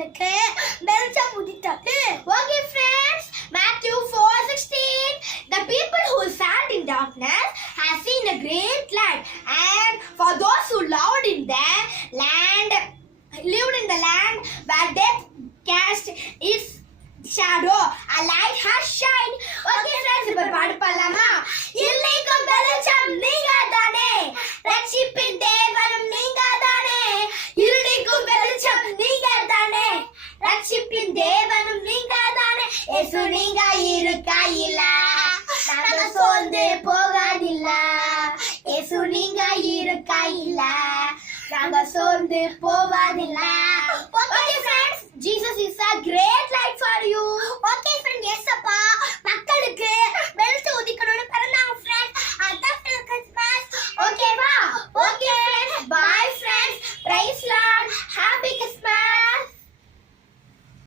அவனுக்கு வெளிச்சம் உதித்தது. Okay friends, Matthew 4:16. The people who sat in darkness have seen a great light, and for those who lived in the land where death cast its shadow, a light has shined. Okay friends, இப்ப பாட்டு பாடலாமா? இல்லைக்கும் வெளிச்சம் நீங்கதானே, ரட்சிப்பின் தேவனும் நீங்கதானே. இருளிக்கும் வெளிச்சம் நீங்கதானே, ரட்சிப்பின் தேவனும் நீங்கதானே. இயேசு நீங்க இருக்கையில நாங்க சோர்ந்து போகாதில்ல. இயேசு நீங்க இருக்கையில நாங்க சோர்ந்து போவதில்லை.